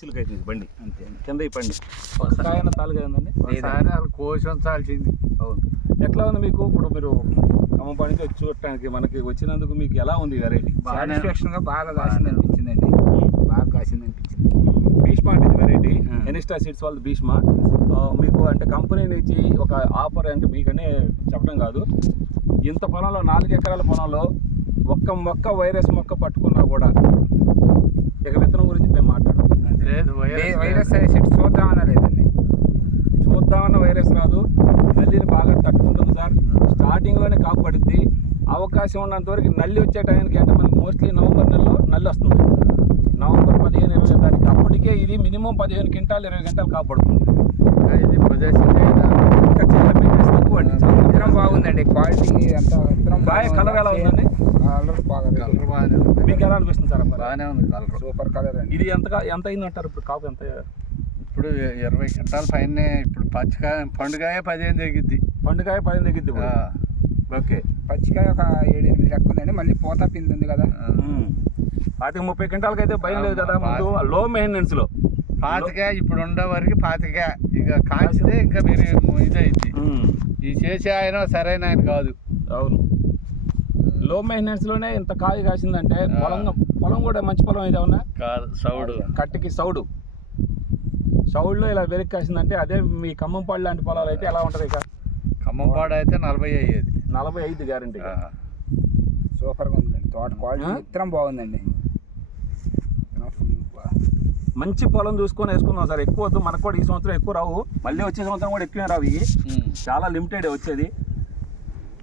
చిలుక అవుతుంది బండి. అంతే కింద ఈ పండి కాయన తాలుగా ఉందండి. కోసి ఉంచాల్సింది అవును. ఎట్లా ఉంది మీకు? ఇప్పుడు మీరు ఖమ్మంపాడి నుంచి వచ్చి చూడటానికి మనకి వచ్చినందుకు మీకు ఎలా ఉంది వెరైటీ? బాగానే- సాటిస్ఫాక్షన్గా బాగా కాసింది అనిపించిందండి బాగా కాసింది అనిపించింది భీష్మ అంటే వెరైటీ. ఎనిస్టా సీడ్స్ వాళ్ళది భీష్మ. మీకు అంటే కంపెనీ నుంచి ఒక ఆఫర్ అంటే మీకనే చెప్పడం కాదు. ఇంత పొలంలో నాలుగు ఎకరాల పొలంలో ఒక్క మొక్క వైరస్ మొక్క పట్టుకున్నా కూడా ఇక విత్తనం గురించి మేము మాట్లాడు లేదు వైరస్ సెట్ చూద్దామన్నా లేదండి చూద్దామన్న వైరస్ రాదు. నల్లిని బాగా తట్టుకుంటుంది సార్. స్టార్టింగ్లోనే కాపు పడుద్ది. అవకాశం ఉన్నంత వరకు నల్లి వచ్చే టైంకి అంటే మనకి మోస్ట్లీ నవంబర్ నెలలో నల్లి వస్తుంది. నవంబర్ పదిహేను ఇరవై తారీఖు అప్పటికే ఇది మినిమం పదిహేను క్వింటాలు ఇరవై గంటలు కాపాడుతుంది ఇది చిన్న తక్కువ అండి. విత్తనం బాగుందండి. క్వాలిటీ అంతా విత్తనం కాయ కలర్ ఎలా ఉందండి కలర్ బాగా కలర్ బాగానే ఉంది మీకు ఎలా అనిపిస్తుంది సార్? బాగానే ఉంది కలర్ సూపర్ కలర్ అండి. ఇది ఎంతగా ఎంత అయిందంటారు ఇప్పుడు కాపు ఎంత? ఇప్పుడు ఇరవై క్వింటాల పైన ఇప్పుడు పచ్చికాయ పండుగాయ పదిహేను తగ్గిద్ది పండుగ పదిహేను తగ్గిద్ది ఓకే. పచ్చికాయ ఒక ఏడు ఎనిమిది లెక్క ఉందండి మళ్ళీ పోతా పిండి ఉంది కదా. పాతిక ముప్పై క్వింటాలకి అయితే భయం లేదు కదా ముందు? లో మెయింటెనెన్స్లో. పాతిక ఇప్పుడు ఉండే వరకు పాతిక. ఇక కాల్చితే ఇంకా మీరు ఇదైద్ది. ఈ చేసే ఆయన సరైన ఆయన కాదు. అవును. లో మెయింటెనెన్స్లోనే ఇంత కాయ కాసిందంటే. పొలం పొలం కూడా మంచి పొలం ఇది అవునా కాదు సౌడు. కట్టికి సౌడు. సౌడులో ఇలా వెలికి కాసిందంటే అదే మీ ఖమ్మంపాడు లాంటి పొలాలు అయితే ఎలా ఉంటుంది ఇక? ఖమ్మంపాడు అయితే నలభై అయ్యేది. నలభై ఐదు గ్యారంటీ ఆ, సూపర్గా ఉందండి. తోట క్వాలిటీ బాగుందండి. మంచి పొలం చూసుకొని వేసుకుందాం సార్. ఎక్కువ వద్దు మనకు కూడా ఈ సంవత్సరం ఎక్కువ రావు. మళ్ళీ వచ్చే సంవత్సరం కూడా ఎక్కువ రావు. చాలా లిమిటెడ్ వచ్చేది.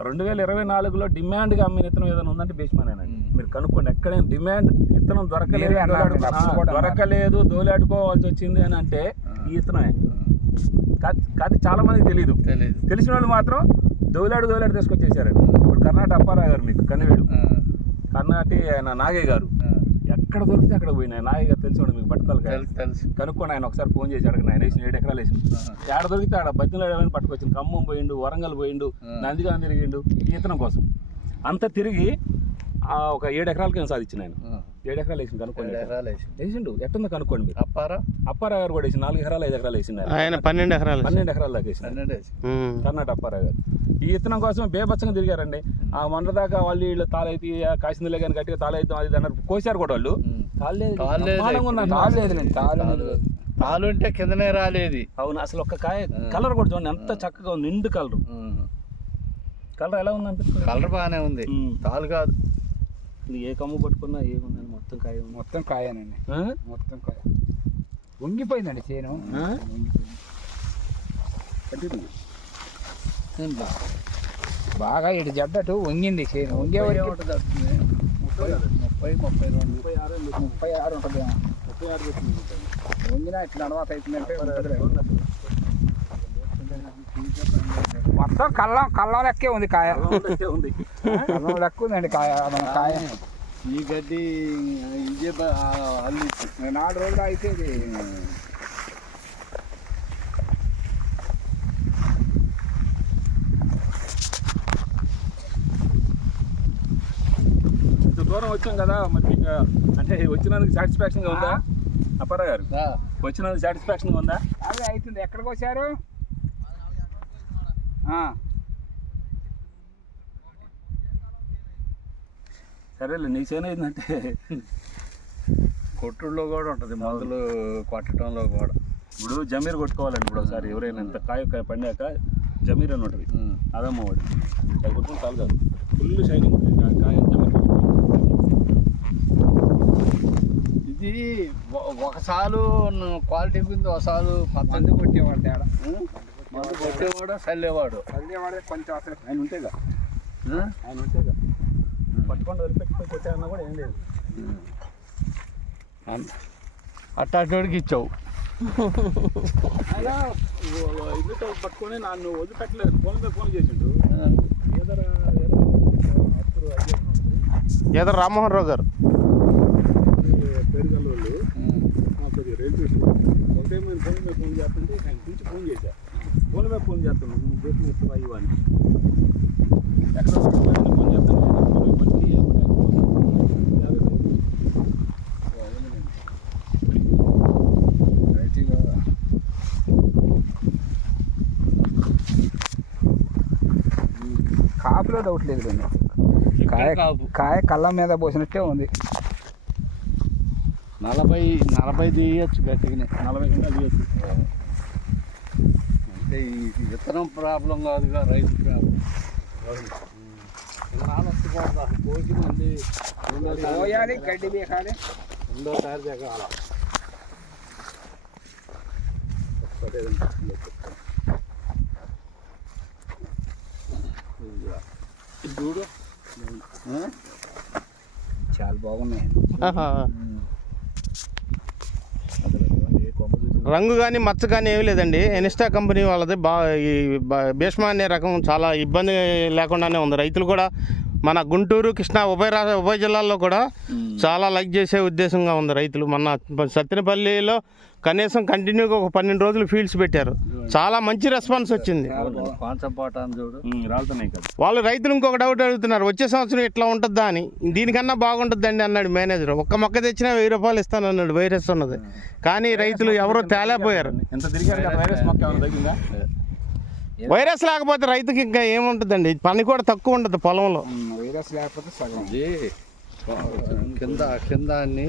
రెండు వేల ఇరవై నాలుగులో డిమాండ్గా అమ్మిన విత్తనం ఏదైనా ఉందంటే బేస్మానేనండి. మీరు కనుక్కోండి ఎక్కడైనా డిమాండ్ విత్తనం దొరకలేదు. దొరకలేదు దోలాడుకోవాల్సి వచ్చింది అని అంటే ఈ విత్తనమే కాదు చాలా మందికి తెలియదు తెలిసిన వాళ్ళు మాత్రం దోలాడు దోలాడు తీసుకొచ్చేసారండి ఇప్పుడు కర్ణాటక అప్పారావు గారు మీకు కన్నవేడు. కర్ణాటి ఆయన నాగయ్య గారు. ఎక్కడ దొరికితే అక్కడ పోయినాయి నాగయ్య గారు తెలిసి మీకు బట్టలు తెలుసు తెలుసు. కనుక్కొని ఆయన ఒకసారి ఫోన్ చేసి అడగండి ఆయన వేసిన ఏడు ఎకరాలు ఆహా. ఏడ దొరికితే ఆడ బద్దెలు ఏమైనా పట్టుకొచ్చింది ఖమ్మం పోయిండు వరంగల్ పోయిండు. నందిగాం తిరిగిండు. ఈతనం కోసం. అంత తిరిగి ఆ ఒక ఏడు ఎకరాలకి సాధించిన ఆయన. ఏడు ఎకరాలు వేసింది కనుక్కోండి వేసి వేసిండు. ఎట్టుందో కనుక్కోండి మీరు. అప్పారా? అప్పారావు గారు కూడా వేసి నాలుగు ఎకరాలు ఐదు ఎకరాలు వేసిండు ఆయన. పన్నెండు ఎకరాలు పన్నెండు ఎకరాల దాకా వేసిండు వేసి. కర్ణాటక అప్పారావు గారు. ఈ ఇత్తనం కోసం బేబచ్చంగా తిరిగారండి. ఆ మొన్న దాకా వాళ్ళు వీళ్ళు తాళైతే కాసిందిలే కానీ గట్టిగా తాళైతాం అది అన్నారు. కోసారు కూడా వాళ్ళు. ఉమ్. తాళలేదు. తాళలేదు. బ్రహ్మాండంగా ఉందండి. తాళ్ళు లేదులేండి తాళ్ళు తాలు తాలు ఉంటే కిందనే రాలేది. అవును అసలు ఒక్క కాయ కలర్ కూడా చూడండి. ఎంత చక్కగా ఉంది. నిండు కలర్. కలర్ ఎలా ఉంది అనిపిస్తుంది కలర్ బాగానే ఉంది. తాలు కాదు. ఇది ఏ కమ్ము పట్టుకున్నా ఏముందని మొత్తం కాయ మొత్తం కాయనండి? మొత్తం కాయ. వంగిపోయిందండి చేను? వంగిపోయింది. కట్టింది. బాగా ఇటు జడ్డటు వంగింది చేను. వంగే వరకు ముప్పై ముప్పై ముప్పై రెండు. ముప్పై ఆరు. ముప్పై ఆరు ఉంటుంది. ముప్పై ఆరు. వంగినా ఇట్లా అవుతుందంటే ఉంటుందిలే. మొత్తం కళ్ళం కళ్ళం లెక్కే ఉంది కాయ. ఉంది. కళ్ళం లెక్క ఉందండి కాయ మన కాయ. ఈ గడ్డి ఇదే అల్లి. నాలుగు రోజులు అయితే దూరం వచ్చాం కదా మరి మీకు అంటే వచ్చినందుకు సాటిస్ఫాక్షన్గా ఉందా? అప్పారా గారు వచ్చినందుకు సాటిస్ఫాక్షన్గా ఉందా? అదే అవుతుంది ఎక్కడికి వచ్చారు? ఆ, సరేలే నీ చేను ఏంటంటే కొట్టుల్లో కూడా ఉంటుంది మందులు కొట్టడంలో కూడా. ఇప్పుడు జమీర్ కొట్టుకోవాలండి ఇప్పుడు ఒకసారి ఎవరైనా ఇంత కాయ కాయ పండాక జమీర్ అని ఉంటుంది. అదమ్మ వాడు అది కొట్టుకుని చాలు కాదు. ఫుల్ షైనింగ్ ఉంటుంది. కాయ జమీర్ ఇది ఒ- ఒకసాలు క్వాలిటీ గురించి ఒకసాలు మందు పచ్చంది కొట్టేవాడు తేడా. మందు కొట్టేవాడు చల్లేవాడు. చల్లేవాడే కొంచెం అసలు ఆయన ఉంటేగా? ఆయన ఉంటేగా. పట్టుకొని వదిలిపెట్టుకొని కొట్టారన్నా కూడా ఏం లేదు. అట్టాటోడికి ఇచ్చావు. ఆయన ఇల్లు పట్టుకొని నన్ను వదిలిపెట్టలేదు. ఫోన్ మీద ఫోన్ చేసిండు. ఉన్నప్పుడు ఏదో రామ్మోహన్ రావు గారు. కూడా ఫోన్ చేస్తాను నువ్వు బేసిన ఎత్తువా ఇవ్వని ఎక్కడ ఫోన్ చేస్తాను కాపులో డౌట్ లేదు కాయ కాయ కళ్ళ మీద పోసినట్టే ఉంది. నలభై నలభై తీయచ్చు గట్టిగానే నలభై కింద తీయచ్చు. అంటే ఈ విత్తనం ప్రాబ్లం కాదుగా రైతు ప్రాబ్లం. పోసి మళ్ళీ పోయాలి గడ్డి బీకాలి రెండోసారి దిగాల చూడు. చాలా బాగున్నాయి. రంగు కానీ మచ్చ కానీ ఏమీ లేదండి. ఎనిస్టా కంపెనీ వాళ్ళది బా ఈ బ- భీష్మ అనే రకం చాలా ఇబ్బంది లేకుండానే ఉంది. రైతులు కూడా మన గుంటూరు కృష్ణా ఉభయ రా ఉభయ జిల్లాల్లో కూడా చాలా లైక్ చేసే ఉద్దేశంగా ఉంది రైతులు. మన సత్యనపల్లిలో కనీసం కంటిన్యూగా ఒక పన్నెండు రోజులు ఫీల్డ్స్ పెట్టారు. చాలా మంచి రెస్పాన్స్ వచ్చింది. వాళ్ళు రైతులు ఇంకొక డౌట్ అడుగుతున్నారు వచ్చే సంవత్సరం ఇట్లా ఉంటుందా అని. దీనికన్నా బాగుంటుందండి అన్నాడు మేనేజర్. ఒక్క మొక్క తెచ్చినా వెయ్యి రూపాయలు ఇస్తాను అన్నాడు వైరస్ ఉన్నది కానీ రైతులు ఎవరో తేలేపోయారు ఎంత తిరిగారు కదా వైరస్ మొక్క వైరస్ లేకపోతే రైతుకి ఇంకా ఏముంటుందండి? పని కూడా తక్కువ ఉంటుంది పొలంలో. వైరస్ లేకపోతే సగం. కింద కింద అన్ని.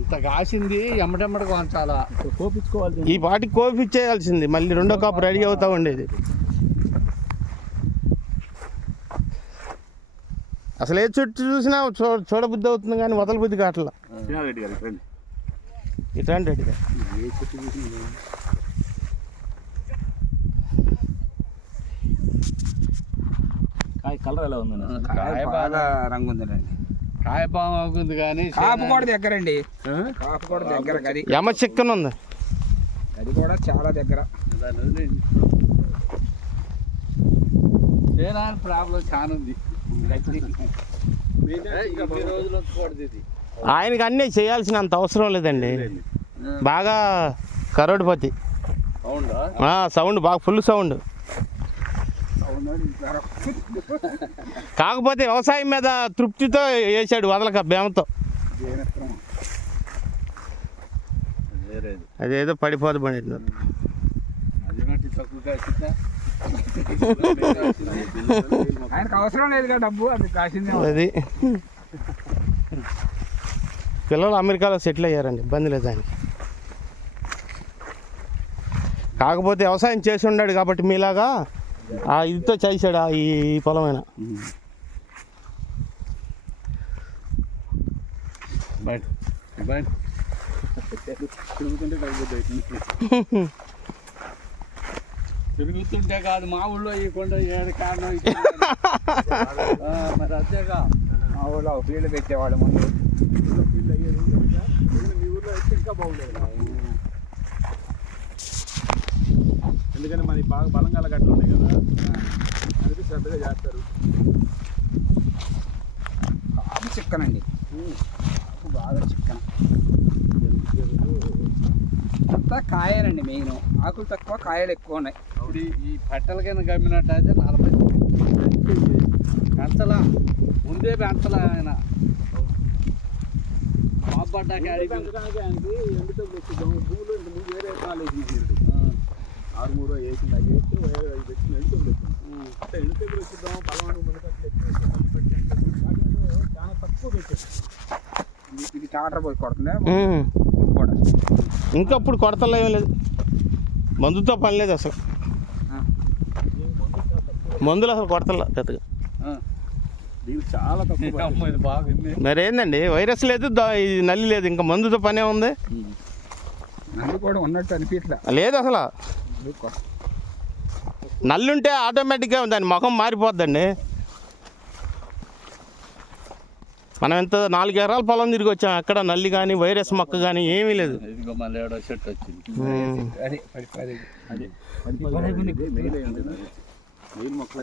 ఇంత కాసింది ఎమ్మటెమ్మటి కొంచాలా. కోపించుకోవాలి ఈ పాటికి కోపి ఇచ్చేయాల్సింది మళ్ళీ రెండో కాపు రెడీ అవుతా ఉండేది. అసలు ఏ చుట్టూ చూసినా చూ చూడబుద్ధి అవుతుంది కానీ వదలబుద్ధి కావట్లా. శ్రీనాథ్ రెడ్డి గారు ఇక్కడ రండి. ఇట్లాంటి కాయ కలర్ ఎలా ఉందండి కాయ బాగా రంగు ఉందండి కాయ బాగుంది కానీ కాపు కూడా దగ్గరండి. కాపు కూడా దగ్గర అది ఎమ చిక్కన ఉంది. అది కూడా చాలా దగ్గర. ప్రాబ్లం చాలా ఉంది. ఆయనకి అన్నీ చేయాల్సినంత అవసరం లేదండి. బాగా కరోడ్పతి. సౌండ్ బాగా ఫుల్ సౌండ్. కాకపోతే వ్యవసాయం మీద తృప్తితో వేసాడు వదలక బేమతో. అదేదో పడిపోదు పడింది ఆయనకు అవసరం లేదుగా డబ్బు అది కాసిందే అది. పిల్లలు అమెరికాలో సెటిల్ అయ్యారండి ఇబ్బంది లేదు ఆయనకి. కాకపోతే వ్యవసాయం చేసి ఉన్నాడు కాబట్టి మీలాగా ఇదితో చేసాడు ఆ ఈ పొలమైన. బయట. బయట. తిరుగుతుంటే కాదు మా ఊళ్ళో ఈ కొండ ఏడు కారణం. ఆ, మరి అంతేగా. మా ఊళ్ళో ఫీల్డ్ పెట్టేవాళ్ళు ముందు. ఫీల్డ్ అయ్యేది. మీ ఊర్లో అయితే ఇంకా బాగుండేది. ఎందుకంటే మరి బాగా బలంగా గట్లు ఉన్నాయి కదా. అందుకే శ్రద్ధగా చేస్తారు. కాపు చిక్కనండి. కాపు బాగా చిక్కన. అంతా కాయలండి మెయిన్ ఆకులు తక్కువ కాయలు ఎక్కువ ఉన్నాయి. ఇప్పుడు ఈ- పట్టల కింద గమ్మినట్టు అయితే నలభై పెంచలా ముందే పెంచలా ఆయన. ఎండుతో తెచ్చిద్దాం భూములు ఇంత ముందు వేరే వేసింది ఆరు మూడు వేసింది అవి వేస్తే వేరే అవి తెచ్చి ఎండుతో తెచ్చింది అంటే తెగులు వచ్చిద్దాం బలవాను మనకట్లు ఎక్కువ చాలా తక్కువ పెట్టారు. ఇది- టాటర్ పోయి కొడుతుంది? ఇంకా ఇప్పుడు కొడతలు ఏం లేదు. మందుతో పని లేదు అసలు. మందులు అసలు కొడతల పెద్దగా. దీనికి చాలా తక్కువ అమ్మ ఇది బాగుంది మరి ఏందండి వైరస్ లేదు ఇది నల్లి లేదు. ఇంకా మందుతో పనే ఉంది. నల్లి కూడా ఉన్నట్టు అనిపించలే లేదు అసలు. ఇది కొ- నల్లి ఉంటే ఆటోమేటిక్గా దాని ముఖం మారిపోద్దండి మనం ఎంత నాలుగు ఎకరాల పొలం తిరిగి వచ్చాం ఎక్కడ నల్లి కానీ వైరస్ మొక్క కానీ ఏమీ లేదు మొక్కలు